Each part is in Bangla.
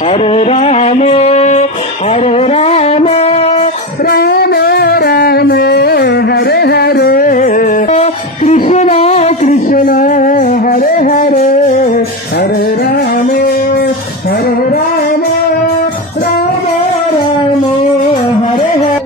হরে রাম রাম রাম হরে হরে কৃষ্ণ কৃষ্ণ হরে হরে হরে রাম রাম রাম হরে হরে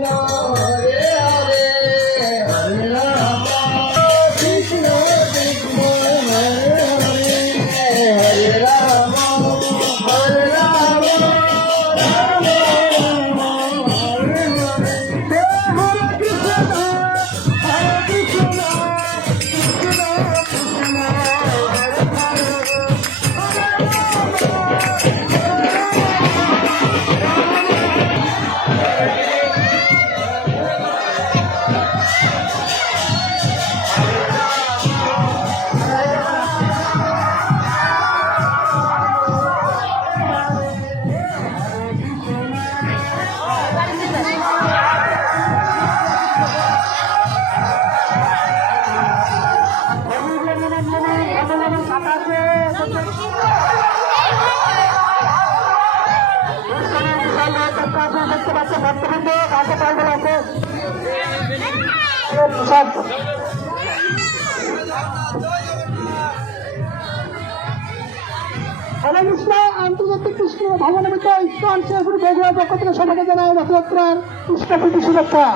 আন্তর্জাতিক কৃষ্ণ ভবনমিত ইস্কন শেরপুর বগুড়া পক্ষ থেকে সবাইকে জানাই রথযাত্রার কৃষ্ণপ্রীতি শুভেচ্ছা।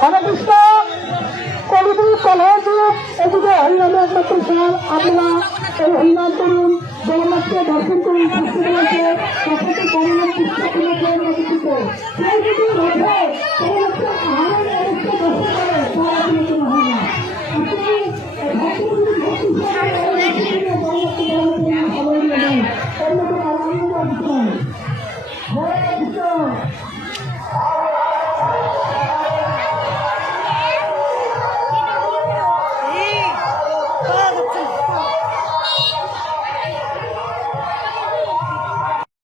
হরে কৃষ্ণ কলিযুগ কলহযুগ এদিকে হরিনামে একমাত্র সাল। আপনারা এই হরিনাম করুন, জগন্নাথকে দর্শন করুন, সুস্থ রয়েছে